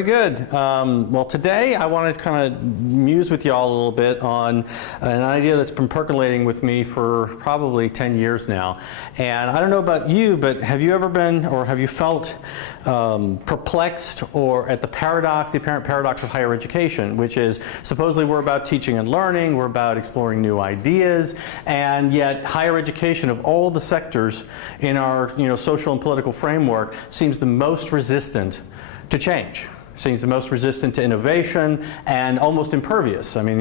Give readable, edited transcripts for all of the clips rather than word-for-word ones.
Very good. Well, today I want to kind of muse with you all a little bit on an idea that's been percolating with me for probably 10 years now. And I don't know about you, but have you ever been or have you felt perplexed or at the apparent paradox of higher education, which is supposedly we're about teaching and learning, we're about exploring new ideas, and yet higher education of all the sectors in our social and political framework seems the most resistant to change, seems the most resistant to innovation and almost impervious. I mean,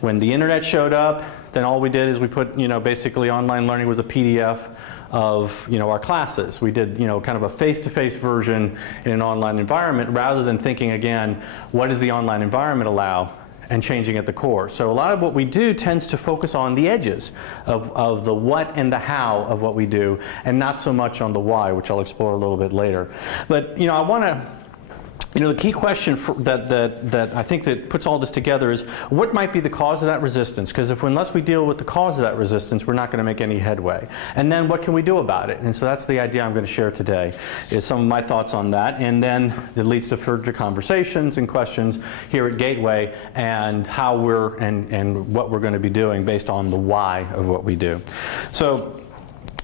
when the internet showed up, then all we did is we put, basically online learning was a PDF of, our classes. We did, kind of a face-to-face version in an online environment rather than thinking again, what does the online environment allow? And changing at the core. So a lot of what we do tends to focus on the edges of the what and the how of what we do, and not so much on the why, which I'll explore a little bit later. But I want to, the key question that I think that puts all this together is what might be the cause of that resistance? Because unless we deal with the cause of that resistance, we're not going to make any headway. And then what can we do about it? And so that's the idea I'm going to share today, is some of my thoughts on that. And then it leads to further conversations and questions here at Gateway and how we're and what we're going to be doing based on the why of what we do. So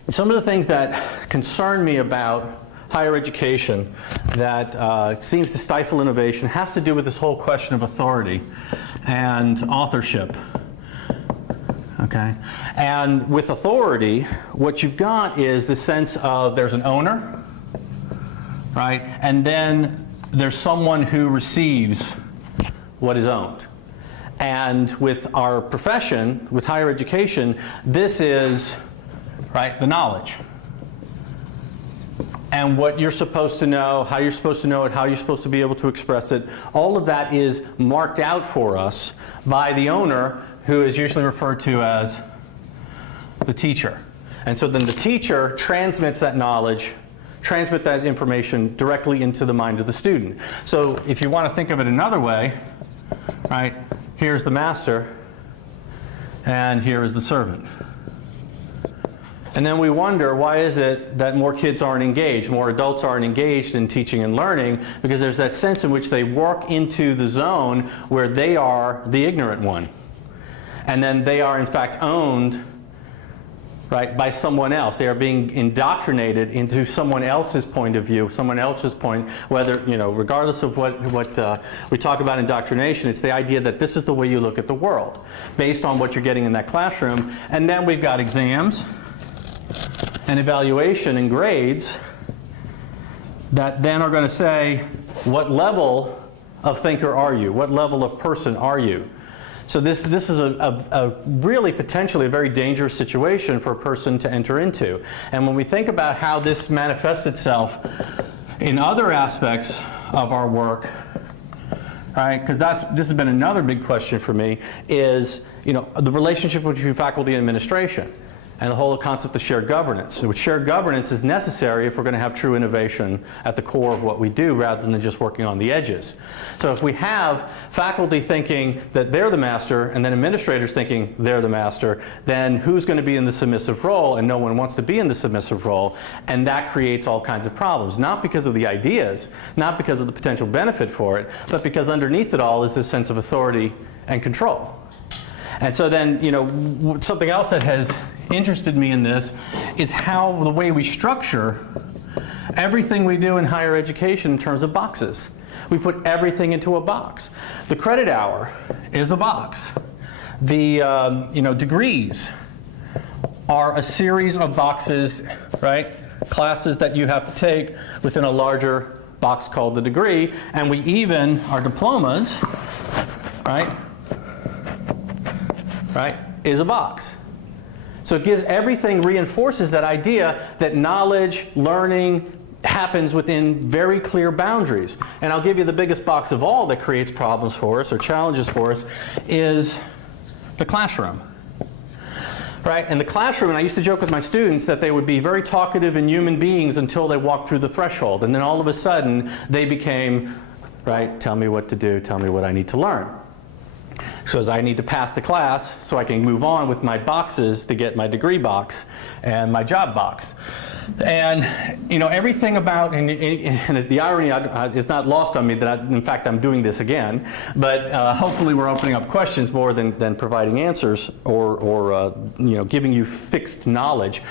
some of the things that concern me about higher education that seems to stifle innovation has to do with this whole question of authority and authorship. Okay? And with authority, what you've got is the sense of there's an owner, right? And then there's someone who receives what is owned. And with our profession, with higher education, this is, right, the knowledge. And what you're supposed to know, how you're supposed to know it, how you're supposed to be able to express it, all of that is marked out for us by the owner, who is usually referred to as the teacher. And so then the teacher transmits that knowledge, transmits that information directly into the mind of the student. So if you want to think of it another way, right, here's the master, and here is the servant. And then we wonder, why is it that more kids aren't engaged, more adults aren't engaged in teaching and learning? Because there's that sense in which they walk into the zone where they are the ignorant one. And then they are in fact owned, right, by someone else. They are being indoctrinated into someone else's point of view, someone else's point, whether, regardless of what we talk about indoctrination, it's the idea that this is the way you look at the world, based on what you're getting in that classroom. And then we've got exams and evaluation and grades that then are going to say, what level of thinker are you? What level of person are you? So this is a really potentially a very dangerous situation for a person to enter into. And when we think about how this manifests itself in other aspects of our work, right, because this has been another big question for me, is the relationship between faculty and administration. And the whole concept of shared governance. So shared governance is necessary if we're going to have true innovation at the core of what we do rather than just working on the edges. So if we have faculty thinking that they're the master and then administrators thinking they're the master, then who's going to be in the submissive role? And no one wants to be in the submissive role. And that creates all kinds of problems, not because of the ideas, not because of the potential benefit for it, but because underneath it all is this sense of authority and control. And so then, something else that has interested me in this is how the way we structure everything we do in higher education in terms of boxes. We put everything into a box. The credit hour is a box. The degrees are a series of boxes, right? Classes that you have to take within a larger box called the degree. And we even, our diplomas, right, is a box. So it gives everything, reinforces that idea that knowledge, learning happens within very clear boundaries. And I'll give you the biggest box of all that creates problems for us or challenges for us is the classroom. Right? And the classroom, and I used to joke with my students that they would be very talkative and human beings until they walked through the threshold. And then all of a sudden they became, right, tell me what to do, tell me what I need to learn. So I need to pass the class so I can move on with my boxes to get my degree box and my job box. And everything about, and the irony is not lost on me that in fact I'm doing this again, but hopefully we're opening up questions more than providing answers or giving you fixed knowledge,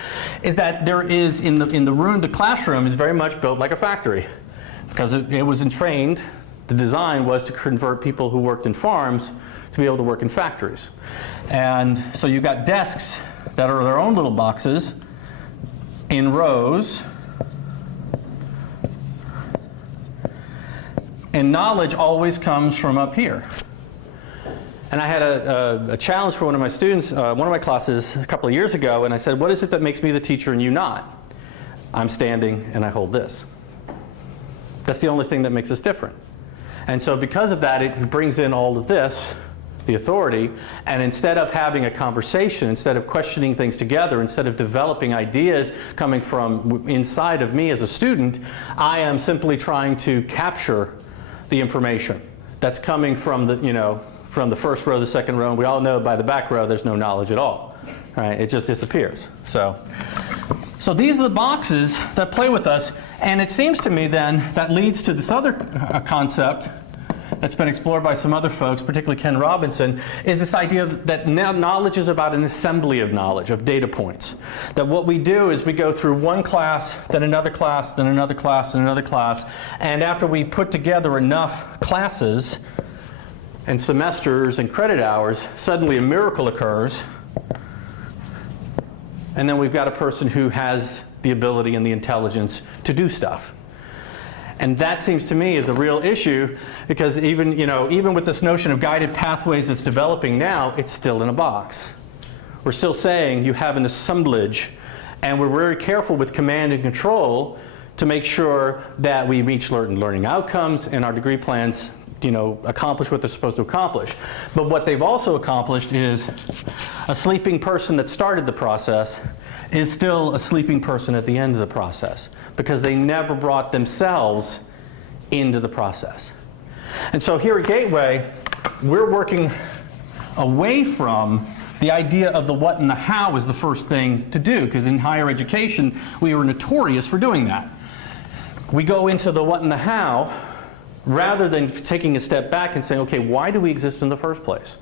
is that there is in the room, the classroom is very much built like a factory, because it was trained. The design was to convert people who worked in farms to be able to work in factories. And so you've got desks that are their own little boxes in rows. And knowledge always comes from up here. And I had a challenge for one of my students, one of my classes a couple of years ago, and I said, what is it that makes me the teacher and you not? I'm standing and I hold this. That's the only thing that makes us different. And so because of that, it brings in all of this, the authority, and instead of having a conversation, instead of questioning things together, instead of developing ideas coming from inside of me as a student, I am simply trying to capture the information that's coming from the first row, the second row, and we all know by the back row there's no knowledge at all, right? It just disappears. So these are the boxes that play with us, and it seems to me then that leads to this other concept that's been explored by some other folks, particularly Ken Robinson, is this idea that knowledge is about an assembly of knowledge, of data points. That what we do is we go through one class, then another class, then another class, and another class, and after we put together enough classes and semesters and credit hours, suddenly a miracle occurs. And then we've got a person who has the ability and the intelligence to do stuff. And that seems to me is a real issue, because even with this notion of guided pathways that's developing now, it's still in a box. We're still saying you have an assemblage, and we're very careful with command and control to make sure that we reach learning outcomes and our degree plans accomplish what they're supposed to accomplish. But what they've also accomplished is a sleeping person that started the process is still a sleeping person at the end of the process, because they never brought themselves into the process. And so here at Gateway, we're working away from the idea of the what and the how is the first thing to do, because in higher education, we were notorious for doing that. We go into the what and the how, rather than taking a step back and saying, okay, why do we exist in the first place?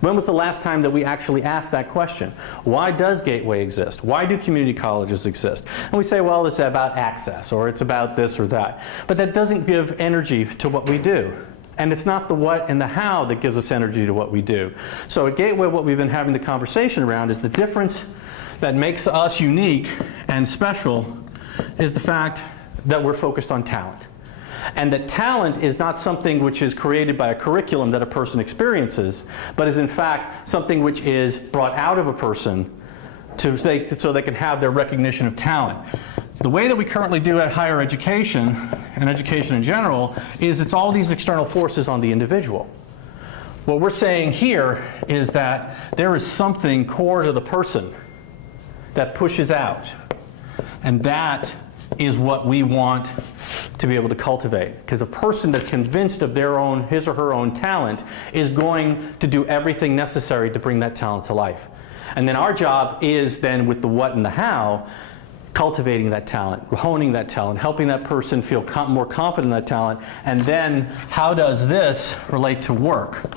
When was the last time that we actually asked that question? Why does Gateway exist? Why do community colleges exist? And we say, well, it's about access, or it's about this or that. But that doesn't give energy to what we do. And it's not the what and the how that gives us energy to what we do. So at Gateway, what we've been having the conversation around is the difference that makes us unique and special is the fact that we're focused on talent. And that talent is not something which is created by a curriculum that a person experiences, but is in fact something which is brought out of a person so they can have their recognition of talent. The way that we currently do at higher education, and education in general, is it's all these external forces on the individual. What we're saying here is that there is something core to the person that pushes out, and that is what we want to be able to cultivate. Because a person that's convinced of his or her own talent is going to do everything necessary to bring that talent to life. And then our job is then, with the what and the how, cultivating that talent, honing that talent, helping that person feel more confident in that talent, and then how does this relate to work?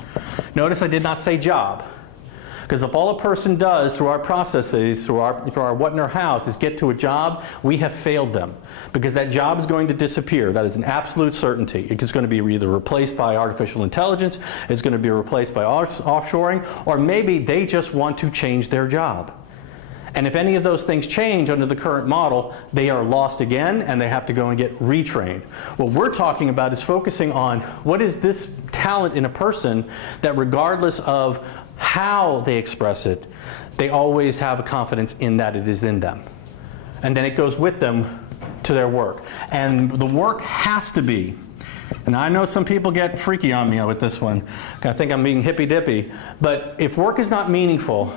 Notice I did not say job. Because if all a person does through our processes, through our what in our house, is get to a job, we have failed them. Because that job is going to disappear. That is an absolute certainty. It's going to be either replaced by artificial intelligence, it's going to be replaced by offshoring, or maybe they just want to change their job. And if any of those things change under the current model, they are lost again, and they have to go and get retrained. What we're talking about is focusing on what is this talent in a person that, regardless of how they express it, they always have a confidence in that it is in them. And then it goes with them to their work. And the work has to be, and I know some people get freaky on me with this one, I think I'm being hippy-dippy, but if work is not meaningful,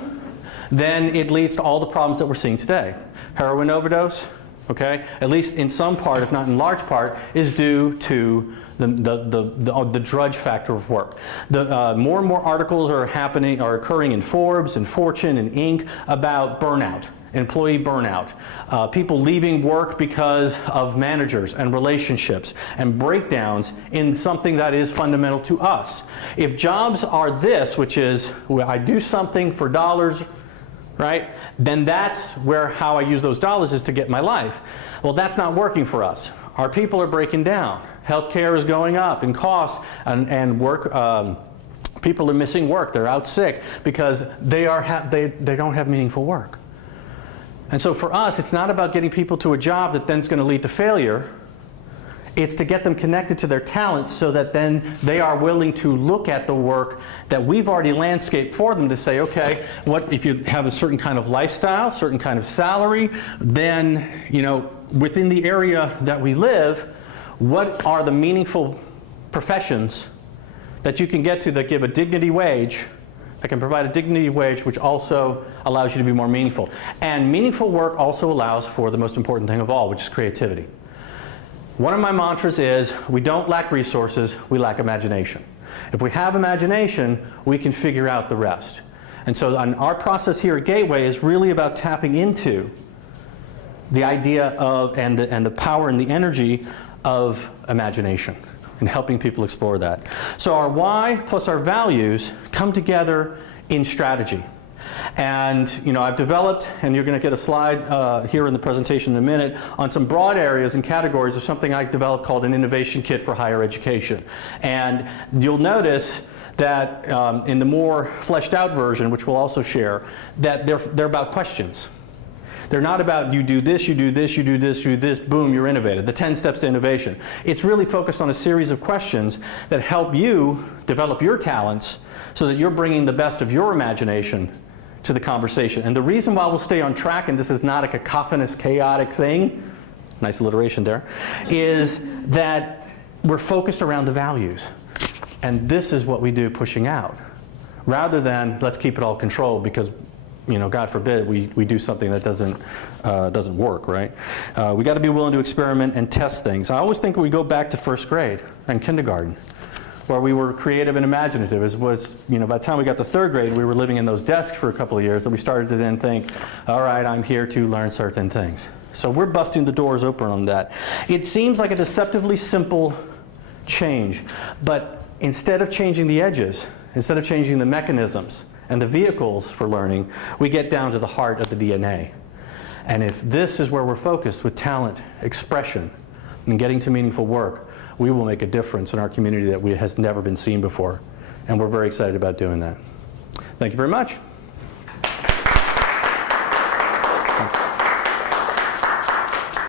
then it leads to all the problems that we're seeing today. Heroin overdose, okay, at least in some part, if not in large part, is due to the drudge factor of work. More and more articles are occurring in Forbes and Fortune and Inc. about burnout, employee burnout, people leaving work because of managers and relationships and breakdowns in something that is fundamental to us. If jobs are this, which is I do something for dollars, right, then that's where how I use those dollars is to get my life. Well, that's not working for us. Our people are breaking down. Healthcare is going up in costs, and work. People are missing work. They're out sick because they don't have meaningful work. And so for us, it's not about getting people to a job that then is going to lead to failure. It's to get them connected to their talents so that then they are willing to look at the work that we've already landscaped for them to say, okay, what if you have a certain kind of lifestyle, certain kind of salary, then, you know, within the area that we live, what are the meaningful professions that you can get to that give a dignity wage, that can provide a dignity wage which also allows you to be more meaningful. And meaningful work also allows for the most important thing of all, which is creativity. One of my mantras is, we don't lack resources, we lack imagination. If we have imagination, we can figure out the rest. And so our process here at Gateway is really about tapping into the idea of, and the power and the energy of imagination and helping people explore that. So our why plus our values come together in strategy. And you know, I've developed, and you're going to get a slide here in the presentation in a minute, on some broad areas and categories of something I developed called an innovation kit for higher education. And you'll notice that in the more fleshed out version, which we'll also share, that they're about questions. They're not about you do this, you do this, you do this, you do this, boom, you're innovative. The 10 steps to innovation. It's really focused on a series of questions that help you develop your talents so that you're bringing the best of your imagination to the conversation. And the reason why we'll stay on track, and this is not a cacophonous, chaotic thing, nice alliteration there, is that we're focused around the values. And this is what we do pushing out, rather than let's keep it all controlled because, you know, God forbid we do something that doesn't work, right? We got to be willing to experiment and test things. I always think we go back to first grade and kindergarten, where we were creative and imaginative. You know, by the time we got to third grade, we were living in those desks for a couple of years, that we started to then think, all right, I'm here to learn certain things. So we're busting the doors open on that. It seems like a deceptively simple change, but instead of changing the edges, instead of changing the mechanisms and the vehicles for learning, we get down to the heart of the DNA. And if this is where we're focused with talent, expression, and getting to meaningful work, we will make a difference in our community that has never been seen before. And we're very excited about doing that. Thank you very much.